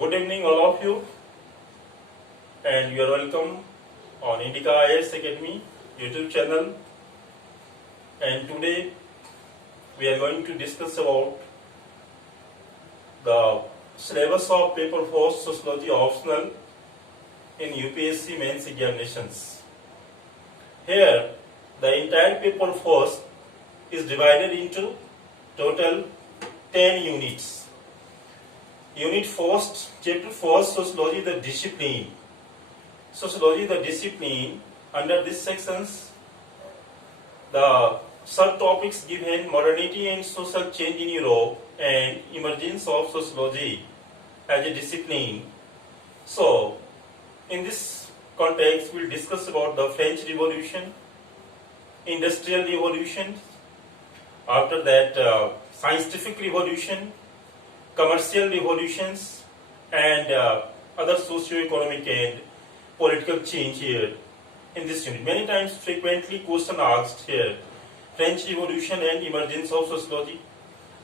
Good evening, all of you, and you are welcome on Indica IAS Academy YouTube channel. And today we are going to discuss about the syllabus of paper 4 Sociology optional in UPSC mains examinations. Here, the entire paper 4 is divided into total 10 units. Unit 1st, chapter 1st, Sociology the discipline. Sociology the discipline. Under these sections, the subtopics given: modernity and social change in Europe and emergence of sociology as a discipline. So, in this context, we'll discuss about the French Revolution, Industrial Revolution, after that Scientific Revolution, Commercial Revolutions, and other socio-economic and political change here in this unit. Many times, frequently question asked here: French Revolution and emergence of sociology,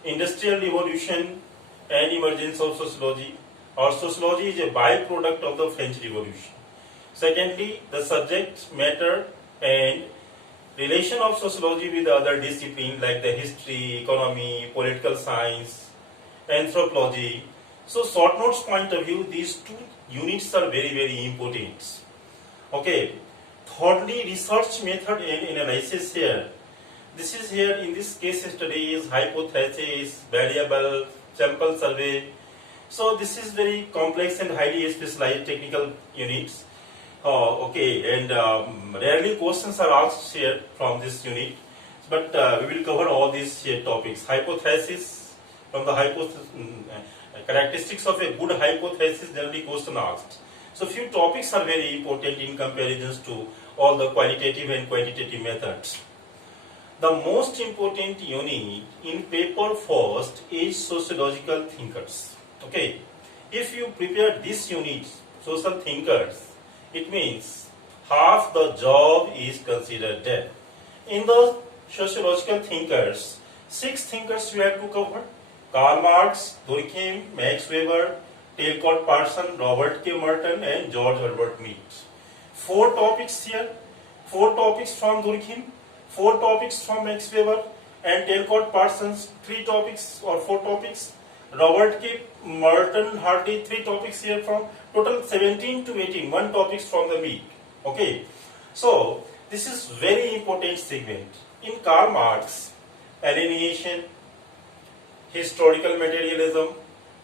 Industrial Revolution and emergence of sociology, or sociology is a byproduct of the French Revolution. Secondly, the subject matter and relation of sociology with other disciplines like the history, economy, political science, anthropology. So, short notes point of view, these two units are very important. Okay. Thirdly, research method and analysis here. This is here in this case study is hypothesis, variable, sample survey. So this is very complex and highly specialized technical units. And rarely questions are asked here from this unit, but we will cover all these here topics. Hypothesis, from the characteristics of a good hypothesis, generally question asked. So few topics are very important in comparisons to all the qualitative and quantitative methods. The most important unit in paper first is sociological thinkers. Okay, if you prepare this unit, social thinkers, it means half the job is considered done. In the sociological thinkers, 6 thinkers we have to cover: Karl Marx, Durkheim, Max Weber, Talcott Parsons, Robert K. Merton, and George Herbert Mead. 4 topics here: 4 topics from Durkheim, 4 topics from Max Weber, and Talcott Parsons 3 topics or 4 topics. Robert K. Merton hardly 3 topics here, from total 17 to 18, 1 topics from the Mead. Okay, so this is very important segment. In Karl Marx, alienation, historical materialism,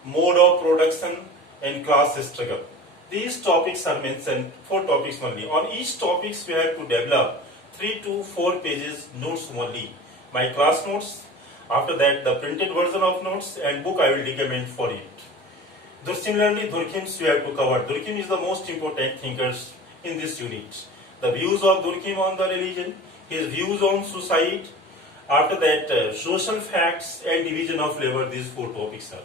mode of production, and class struggle. These topics are mentioned, 4 topics only. On each topics we have to develop 3 to 4 pages notes only. My class notes, after that the printed version of notes, and book I will recommend for it. Similarly, Durkheim we have to cover. Durkheim is the most important thinkers in this unit. The views of Durkheim on the religion, his views on suicide, after that social facts and division of labor, these 4 topics are.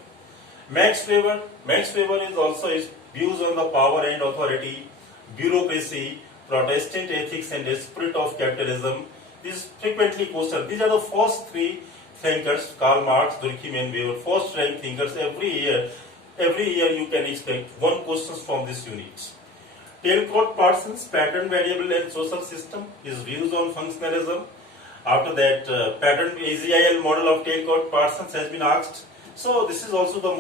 Max Weber is also his views on the power and authority, bureaucracy, Protestant ethics, and the spirit of capitalism. These frequently questioned. These are the first 3 thinkers: Karl Marx, Durkheim, and Weber. First rank thinkers. Every year you can expect 1 question from this unit. Talcott Parsons, pattern, variable, and social system. His views on functionalism. After that, pattern AGIL model of Talcott Parsons has been asked. So this is also the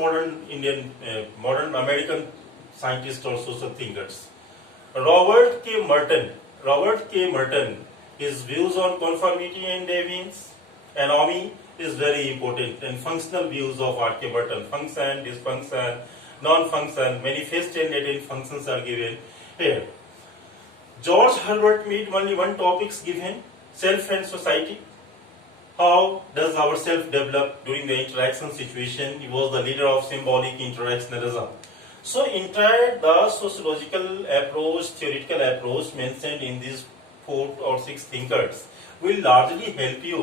modern American scientist or social thinkers. Robert K. Merton, his views on conformity and deviance, anomy is very important, and functional views of R.K. Merton, function, dysfunction, non-function, manifest and latent functions are given here. George Herbert Mead, only 1 topic is given: self and society. How does our self develop during the interaction situation? He was the leader of symbolic interactionalism. So, entire the sociological approach, theoretical approach mentioned in these 4 or 6 thinkers will largely help you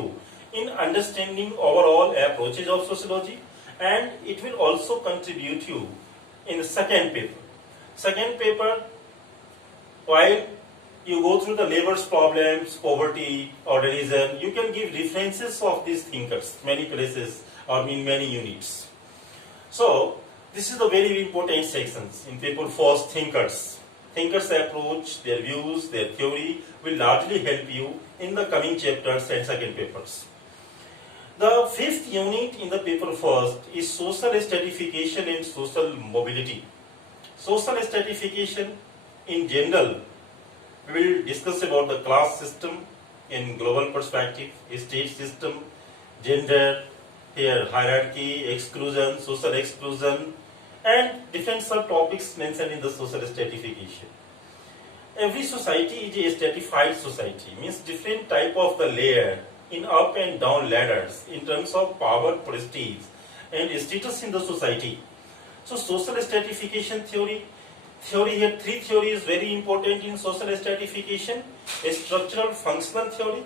in understanding overall approaches of sociology, and it will also contribute you in the second paper. Second paper, while you go through the labor's problems, poverty, or religion, you can give references of these thinkers, many places or in many units. So, This is the very important sections in paper first, thinkers. Thinkers approach, their views, their theory will largely help you in the coming chapters and second papers. The fifth unit in the paper first is social stratification and social mobility. Social stratification in general, we will discuss about the class system in global perspective, state system, gender, here hierarchy, exclusion, social exclusion, and different subtopics mentioned in the social stratification. Every society is a stratified society, means different type of the layer in up and down ladders in terms of power, prestige, and status in the society. So social stratification theory here, three theories very important in social stratification: a structural functional theory,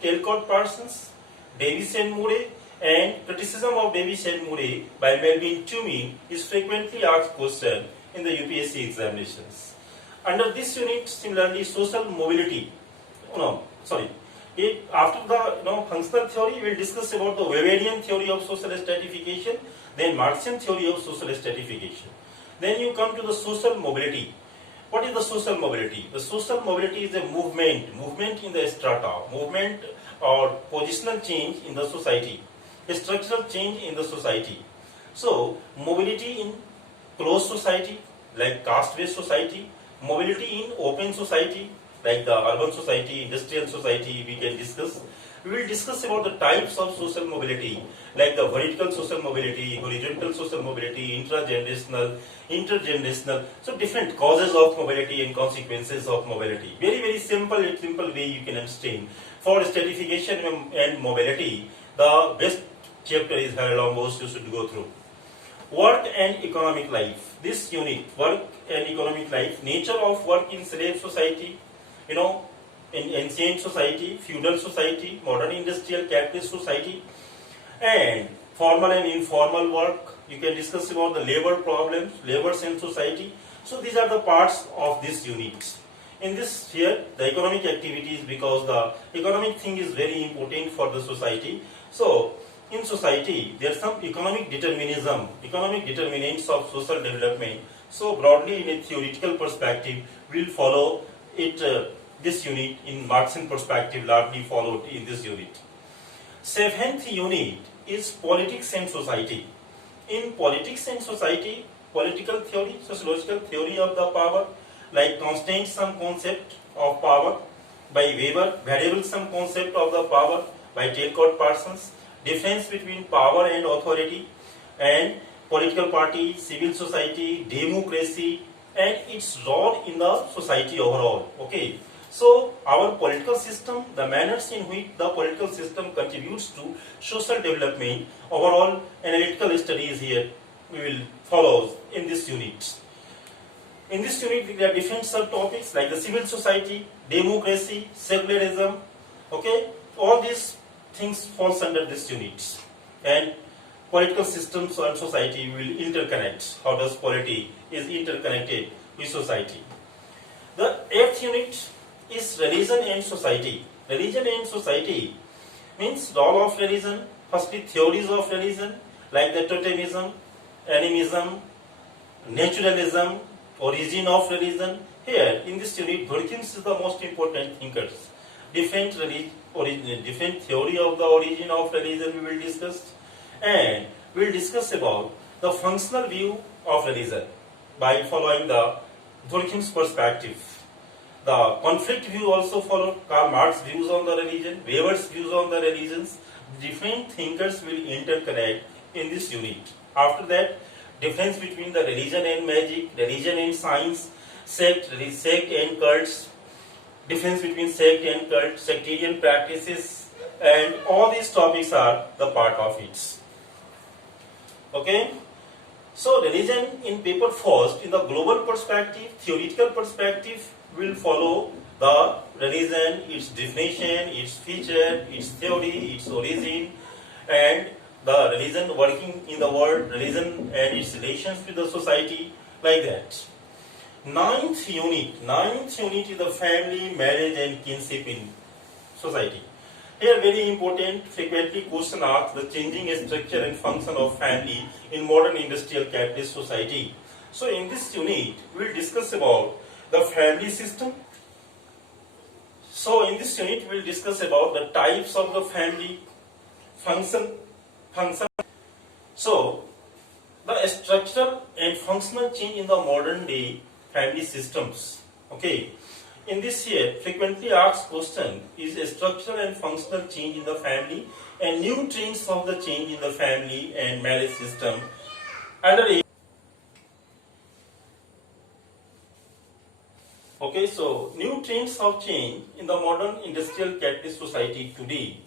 Talcott Parsons, Davis and Murray, and criticism of Davis and Murray by Melvin Twomey is frequently asked question in the UPSC examinations. Under this unit, similarly, social mobility. After the functional theory, we will discuss about the Weberian theory of social stratification, then Marxian theory of social stratification. Then you come to the social mobility. What is the social mobility? The social mobility is a movement in the strata, movement or positional change in the society, a structural change in the society. So, mobility in closed society, like caste-based society, mobility in open society, like the urban society, industrial society, we can discuss. We will discuss about the types of social mobility, like the vertical social mobility, horizontal social mobility, intragenerational, intergenerational. So different causes of mobility and consequences of mobility. Very simple way you can understand. For stratification and mobility, the best chapter is Harold Ambos you should go through. Work and economic life. This unit, work and economic life, nature of work in slave society, in ancient society, feudal society, modern industrial capitalist society, and formal and informal work. You can discuss about the labor problems, labors in society. So these are the parts of this unit. In this sphere, the economic activities, because the economic thing is very important for the society. So in society, there are some economic determinism, economic determinants of social development. So broadly, in a theoretical perspective, we will follow it. This unit in Marxian perspective largely followed in this unit. Seventh unit is politics and society. In politics and society, political theory, sociological theory of the power, like constant sum concept of power by Weber, variable sum concept of the power by Talcott Parsons, difference between power and authority, and political party, civil society, democracy, and its role in the society overall. Okay. So, our political system, the manners in which the political system contributes to social development, overall analytical studies here we will follow in this unit. In this unit, there are different subtopics like the civil society, democracy, secularism. Okay, all these things falls under this unit. And political systems and society will interconnect. How does polity is interconnected with society? The eighth unit is religion and society. Religion and society means role of religion, firstly theories of religion like the totemism, animism, naturalism, origin of religion. Here in this unit, Dworkin's is the most important thinkers. Different theory of the origin of religion we will discuss, and we will discuss about the functional view of religion by following the Dworkin's perspective. The conflict view also followed, Karl Marx's views on the religion, Weber's views on the religions. Different thinkers will interconnect in this unit. After that, difference between the religion and magic, religion and science, sect and cults, difference between sect and cult, sectarian practices, and all these topics are the part of it. Okay? So, religion in paper first, in the global perspective, theoretical perspective, will follow the religion, its definition, its feature, its theory, its origin, and the religion working in the world, religion and its relations with the society, like that. Ninth unit is the family, marriage and kinship in society. Here very important, frequently question asked, the changing structure and function of family in modern industrial capitalist society. So in this unit, we will discuss about the family system. So in this unit, we will discuss about the types of the family function. So the structural and functional change in the modern day family systems. Okay. In this year, frequently asked question is a structural and functional change in the family and new trends of the change in the family and marriage system under a. Okay, so new trends of change in the modern industrial capitalist society today.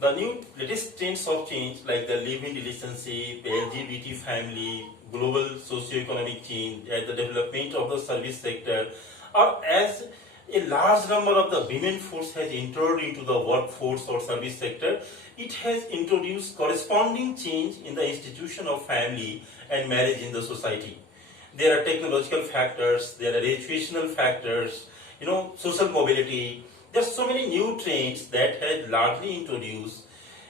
The new latest trends of change like the live-in relationship, LGBT family, global socio-economic change, and the development of the service sector, or as a large number of the women force has entered into the workforce or service sector, it has introduced corresponding change in the institution of family and marriage in the society. There are technological factors, there are educational factors, social mobility. There are so many new trends that have largely introduced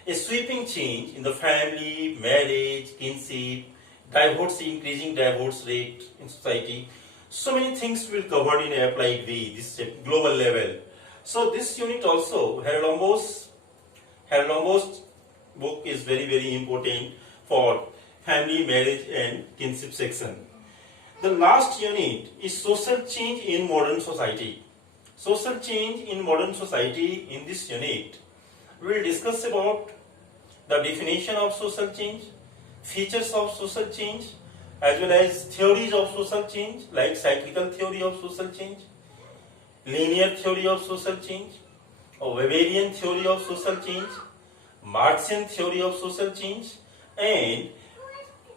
a sweeping change in the family, marriage, kinship, divorce, increasing divorce rate in society. So many things will covered in an applied way, this global level. So this unit also, Harold Lombo's book is very, very important for family, marriage and kinship section. The last unit is social change in modern society. Social change in modern society. In this unit, we will discuss about the definition of social change, features of social change, as well as theories of social change like cyclical theory of social change, linear theory of social change, or Weberian theory of social change, Marxian theory of social change, and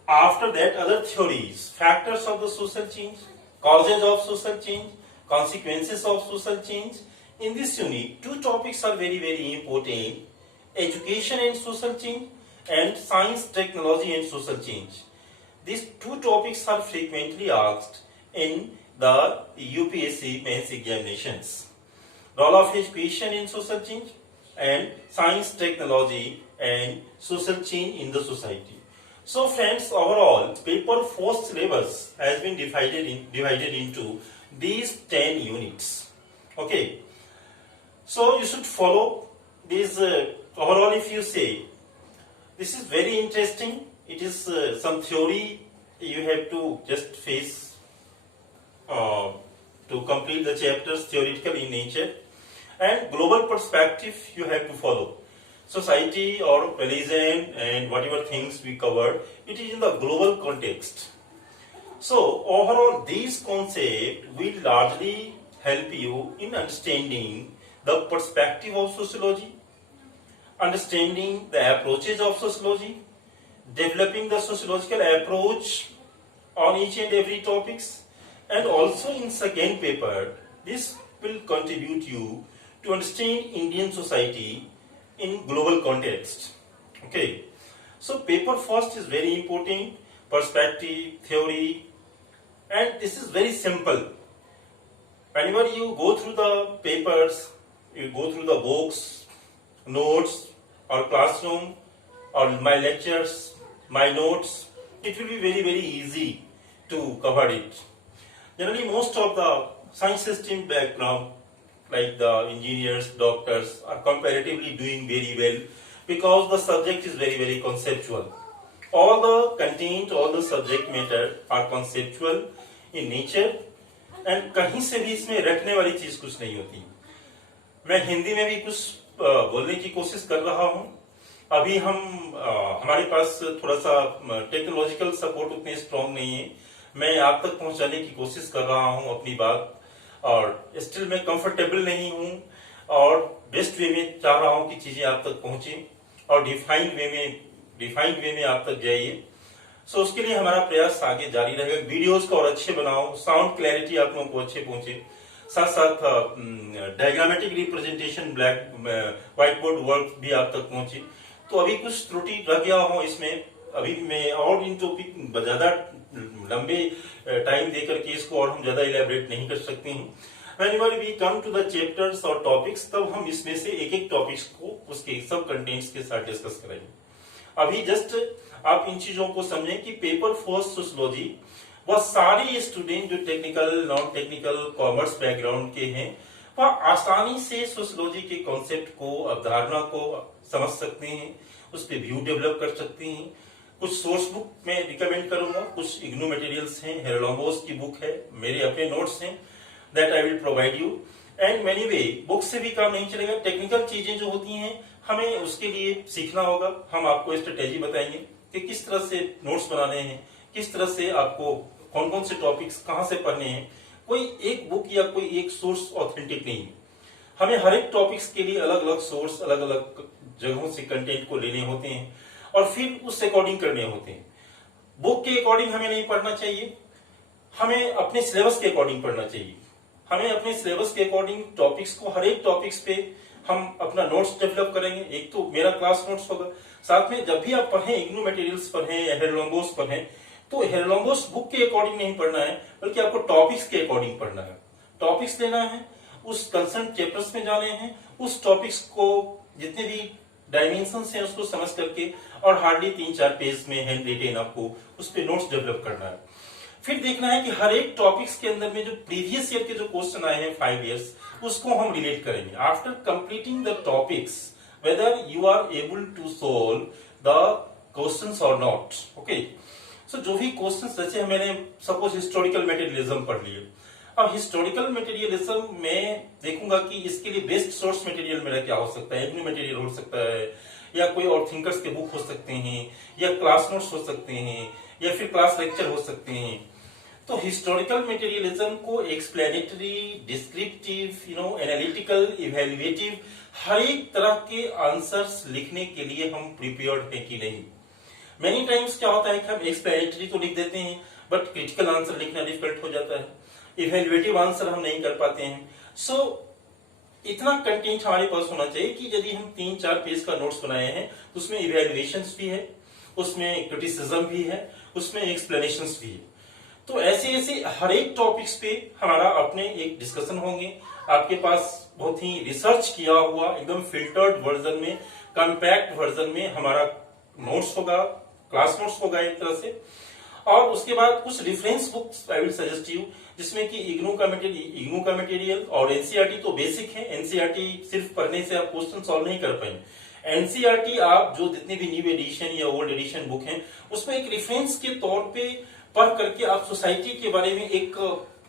after that other theories, factors of the social change, causes of social change, consequences of social change. In this unit, two topics are very, very important: education and social change and science, technology and social change. These two topics are frequently asked in the UPSC mains examinations. Role of education in social change and science, technology and social change in the society. So friends, overall paper 4 syllabus has been divided into these 10 units. Okay. So you should follow these overall. If you say this is very interesting, it is some theory you have to just face to complete the chapters, theoretical in nature, and global perspective you have to follow. Society or religion and whatever things we covered, it is in the global context. So overall, these concepts will largely help you in understanding the perspective of sociology, understanding the approaches of sociology, developing the sociological approach on each and every topics, and also in second paper, this will contribute you to understand Indian society in global context. Okay, so paper first is very important, perspective, theory, and this is very simple. Whenever you go through the papers, you go through the books, notes, or classroom, or my lectures, my notes, it will be very, very easy to cover it. Generally, most of the science system background, like the engineers, doctors, are comparatively doing very well because the subject is very, very conceptual. All the content, all the subject matter are conceptual in nature, and कहीं से भी इसमें रटने वाली चीज कुछ नहीं होती. मैं हिंदी में भी कुछ बोलने की कोशिश कर रहा हूँ. अभी हमारे पास थोड़ा सा टेक्नोलॉजिकल सपोर्ट उतने स्ट्रॉन्ग नहीं है. मैं आप तक पहुंचाने की कोशिश कर रहा हूँ अपनी बात, और स्टिल मैं कंफर्टेबल नहीं हूँ, और बेस्ट वे में चाह रहा हूँ कि चीजें आप तक पहुंचे और डिफाइंड वे में आप तक जाइए. सो उसके लिए हमारा प्रयास आगे जारी रहेगा. वीडियोस को और अच्छे बनाओ, साउंड क्लैरिटी आप लोगों को अच्छे पहुंचे, साथ साथ diagrammatic representation, white board work भी आप तक पहुंचे. तो अभी कुछ त्रुटि रह गया हो इसमें, अभी मैं और इन टॉपिक ज्यादा लंबे टाइम देकर के इसको और हम ज्यादा इलेबरेट नहीं कर सकते हैं. Whenever we come to the chapters और टॉपिक्स, तब हम इसमें से एक एक टॉपिक्स को उसके सब कंटेंट्स के साथ डिस्कस करेंगे। अभी जस्ट आप इन चीजों को समझें कि पेपर फर्स्ट सोशियोलॉजी वह सारे स्टूडेंट जो technical, non technical, commerce background के हैं, वह आसानी से सोशियोलॉजी के कॉन्सेप्ट को, अवधारणा को समझ सकते हैं, उस पर व्यू डेवलप कर सकते हैं। कुछ सोर्स बुक मैं रिकमेंड करूंगा, कुछ इग्नू मटेरियल्स हैं, हेरोलोम्बोस की बुक है, मेरे अपने नोट्स हैं, that I will provide you. And many way book से भी काम नहीं चलेगा, टेक्निकल चीजें जो होती हैं हमें उसके लिए सीखना होगा। हम आपको स्ट्रेटेजी बताएंगे कि किस तरह से नोट्स बनाने हैं, किस तरह से आपको कौन कौन से टॉपिक्स कहां से पढ़ने हैं। कोई एक बुक या कोई एक सोर्स ऑथेंटिक नहीं है, हमें हर एक टॉपिक्स के लिए अलग अलग सोर्स, अलग अलग जगहों से कंटेंट को लेने होते हैं और फिर उस अकॉर्डिंग करने होते हैं। बुक के अकॉर्डिंग हमें नहीं पढ़ना चाहिए, हमें अपने सिलेबस के अकॉर्डिंग पढ़ना चाहिए। हमें अपने सिलेबस के अकॉर्डिंग टॉपिक्स को, हर एक टॉपिक्स पे हम अपना नोट्स डेवलप करेंगे। एक तो मेरा क्लास नोट्स होगा, साथ में जब भी आप पढ़ें, इग्नू मटेरियल्स पढ़ें या हेरोलोम्बोस पढ़ें, तो हेरोलोम्बोस बुक के अकॉर्डिंग नहीं पढ़ना है, बल्कि आपको टॉपिक्स के अकॉर्डिंग पढ़ना है। टॉपिक्स लेना है, उस कंसर्न चैप्टर्स में जाने हैं, उस टॉपिक्स को जितने भी डायमेंशंस हैं उसको समझ करके, और हार्डली 3-4 पेज में हैंड रिटेन आपको उस पर नोट्स डेवलप करना है। फिर देखना है कि हर एक टॉपिक्स के अंदर में जो प्रीवियस ईयर के जो क्वेश्चन आए हैं 5 इयर्स, उसको हम रिलेट करेंगे। After completing the topics, whether you are able to solve the questions और नॉट। ओके, सो जो भी क्वेश्चंस, जैसे मैंने सपोज हिस्टोरिकल मटेरियलिज्म पढ़ लिए, अब हिस्टोरिकल मटेरियलिज्म में देखूंगा कि इसके लिए बेस्ट सोर्स मटेरियल मेरा क्या हो सकता है। इग्नू मटेरियल हो सकता है, या कोई और थिंकर्स के बुक हो सकते हैं, या क्लास नोट्स हो सकते हैं, या फिर क्लास लेक्चर हो सकते हैं। तो हिस्टोरिकल मटेरियलिज्म को एक्सप्लेनेटरी, डिस्क्रिप्टिव, एनालिटिकल, इवैल्यूएटिव, हर एक तरह के आंसर्स लिखने के लिए हम प्रिपेयर्ड हैं कि नहीं। मेनी टाइम्स क्या होता है कि हम एक्सप्लेनेटरी तो लिख देते हैं, बट क्रिटिकल आंसर लिखना डिफिकल्ट हो जाता है, इवैल्यूएटिव आंसर हम नहीं कर पाते हैं। सो इतना कंटेंट हमारे पास होना चाहिए कि यदि हम 3-4 पेज का नोट्स बनाए हैं तो उसमें इवैल्यूएशंस भी है, उसमें क्रिटिसिज्म भी है, उसमें एक्सप्लेनेशंस भी है। तो ऐसे ऐसे हर एक टॉपिक्स पे हमारा अपने एक डिस्कशन होंगे। आपके पास बहुत ही रिसर्च किया हुआ, एकदम फिल्टर्ड वर्जन में, कॉम्पैक्ट वर्जन में हमारा नोट्स होगा, क्लास नोट्स होगा एक तरह से। और उसके बाद कुछ reference books I will suggest you, जिसमें कि इग्नू का मटेरियल और एनसीईआरटी तो बेसिक है। एनसीईआरटी सिर्फ पढ़ने से आप क्वेश्चन सॉल्व नहीं कर पाएंगे। एनसीईआरटी आप जो जितने भी न्यू एडिशन या ओल्ड एडिशन बुक हैं, उसमें एक रेफरेंस के तौर पे पढ़ करके आप सोसाइटी के बारे में एक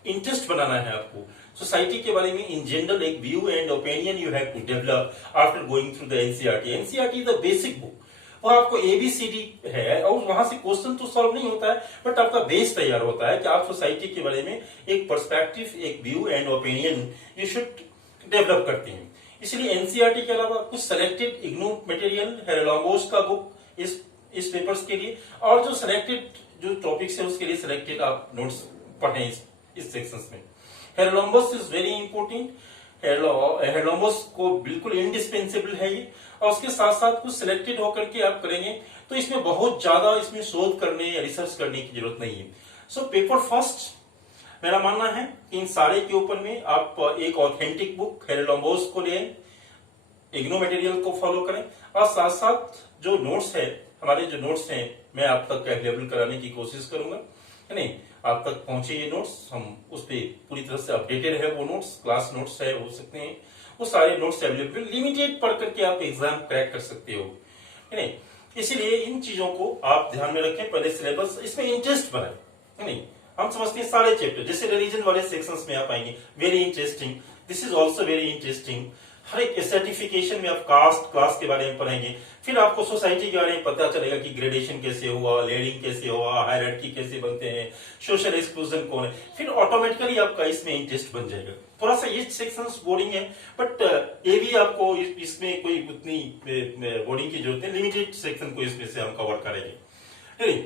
इंटरेस्ट बनाना है आपको। सोसाइटी के बारे में इन जनरल एक view and opinion you have to develop after going through the NCERT. NCERT is the basic book, वो आपको एबीसीडी है और वहां से क्वेश्चन तो सॉल्व नहीं होता है, बट आपका बेस तैयार होता है कि आप सोसाइटी के बारे में एक पर्सपेक्टिव, एक view and opinion you should develop करते हैं। इसलिए एनसीईआरटी के अलावा कुछ सेलेक्टेड इग्नू मटेरियल, हेरोलोम्बोस का बुक इस पेपर्स के लिए, और जो सेलेक्टेड जो टॉपिक्स है उसके लिए सिलेक्टेड आप नोट्स पढ़ें इस सेक्शंस में। हेरोलोम्बोस इज वेरी इंपॉर्टेंट, हेरोलोम्बोस को बिल्कुल इंडिस्पेंसेबल है ये, और उसके साथ साथ कुछ सिलेक्टेड होकर के आप करेंगे तो इसमें बहुत ज्यादा इसमें शोध करने या रिसर्च करने की जरूरत नहीं है। सो पेपर फर्स्ट मेरा मानना है कि इन सारे के ऊपर में आप एक ऑथेंटिक बुक हेरोलोम्बोस को लें, इग्नू मटेरियल को फॉलो करें, और साथ साथ जो नोट्स है, हमारे जो नोट्स हैं, मैं आप तक अवेलेबल कराने की कोशिश करूंगा, है नहीं, आप तक पहुंचे ये नोट्स, हम उस पर पूरी तरह से अपडेटेड है। वो नोट्स क्लास नोट्स है, हो सकते हैं वो सारे नोट्स अवेलेबल, लिमिटेड पढ़ करके आप एग्जाम क्रैक कर सकते हो, है नहीं। इसीलिए इन चीजों को आप ध्यान में रखें, पहले सिलेबस, इसमें इंटरेस्ट बनाए, है नहीं। हम समझते हैं सारे चैप्टर, जैसे रिलीजन वाले सेक्शंस में आप आएंगे, very interesting, this is also very interesting. हर एक सर्टिफिकेशन में आप कास्ट क्लास के बारे में पढ़ेंगे, फिर आपको सोसाइटी के बारे में पता चलेगा कि ग्रेडेशन कैसे हुआ, लेयरिंग कैसे हुआ, हायरार्की कैसे बनते हैं, सोशल एक्सक्लूजन कौन है, फिर ऑटोमेटिकली आपका इसमें इंटरेस्ट बन जाएगा। थोड़ा सा ये सेक्शंस बोरिंग है, बट ये भी आपको इसमें कोई उतनी बोरिंग की जरूरत है, लिमिटेड सेक्शन को इसमें से हम कवर करेंगे।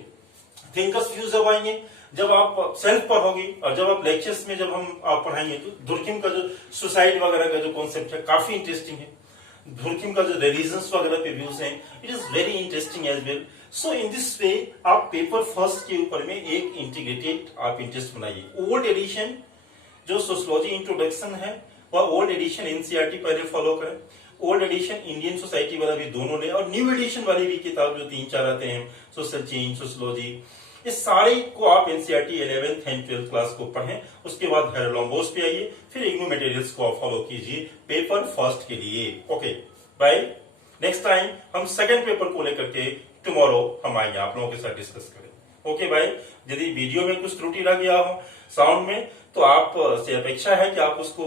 थिंकर्स व्यूज जब आएंगे, जब आप सेल्फ पढ़ोगे और जब आप लेक्चर्स में जब हम आप पढ़ाएंगे, तो दुर्खिम का जो सुसाइड वगैरह का जो कॉन्सेप्ट है काफी इंटरेस्टिंग है। दुर्खिम का जो रिलीजन्स वगैरह पे व्यूज हैं, it is very interesting as well. So in this way आप पेपर फर्स्ट के ऊपर में एक इंटीग्रेटेड आप इंटरेस्ट बनाइए। ओल्ड एडिशन जो सोशियोलॉजी इंट्रोडक्शन है वह ओल्ड एडिशन एनसीईआरटी पहले फॉलो करें, ओल्ड एडिशन इंडियन सोसाइटी वाला भी दोनों लें, और न्यू एडिशन वाली भी किताब जो 3-4 आते हैं, सोशल चेंज, सोशियोलॉजी, इस सारे को आप NCERT 11th and 12th class को पढ़ें। उसके बाद हेरोलॉम्बोस पे आइए, फिर इग्नू मटेरियल्स को आप फॉलो कीजिए पेपर फर्स्ट के लिए। Okay bye. नेक्स्ट टाइम हम सेकंड पेपर को लेकर के टुमारो हम आएंगे, आप लोगों के साथ डिस्कस करें। ओके भाई, यदि वीडियो में कुछ त्रुटि रह गया हो साउंड में, तो आप से अपेक्षा है कि आप उसको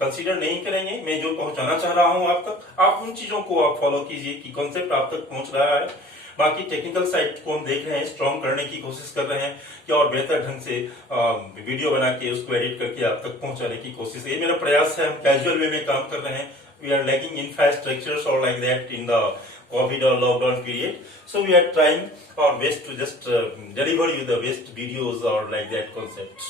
कंसीडर नहीं करेंगे। मैं जो पहुंचाना चाह रहा हूं आप तक, आप उन चीजों को आप फॉलो कीजिए कि कॉन्सेप्ट आप तक पहुंच रहा है। बाकी टेक्निकल साइड को हम देख रहे हैं, स्ट्रॉन्ग करने की कोशिश कर रहे हैं कि और बेहतर ढंग से वीडियो बना के उसको एडिट करके आप तक पहुंचाने की कोशिश, ये मेरा प्रयास है। हम कैजुअल वे में काम कर रहे हैं। वी आर लैकिंग इंफ्रास्ट्रक्चर्स और like that in the COVID or lockdown period, so we are trying our best to just deliver you the best videos or like that concepts.